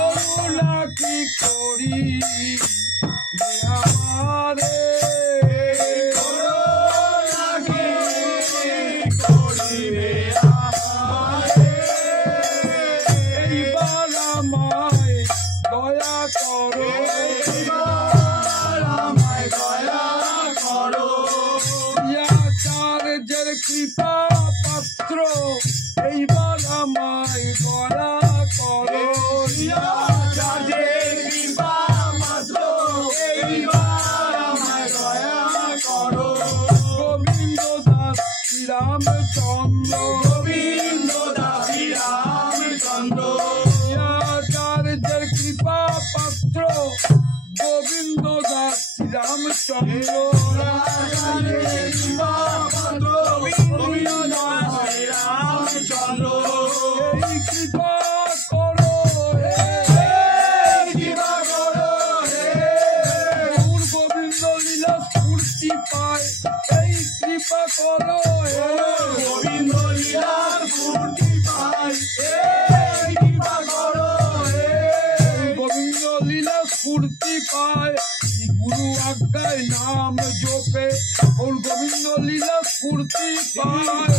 করুণা কি করি এইবার আমায় দয়া করো, আচার্যের কৃপা পাত্র এইবার আমায় দয়া করো, গোবিন্দ দাস শ্রীরামচন্দ্র, আচার্যের কৃপা পাত্র গোবিন্দ দাস শ্রীরামচন্দ্র, এই কৃপা করো গৌর গোবিন্দ লীলা স্ফূর্তি পায়, এই কৃপা করো গোবিন্দ লীলার স্ফূর্তি পায়, গোবিন্দ লীলা স্ফূর্তি পায়, গুরু আজ্ঞায় নাম জপে ওর গোবিন্দ লীলা স্ফূর্তি পায়।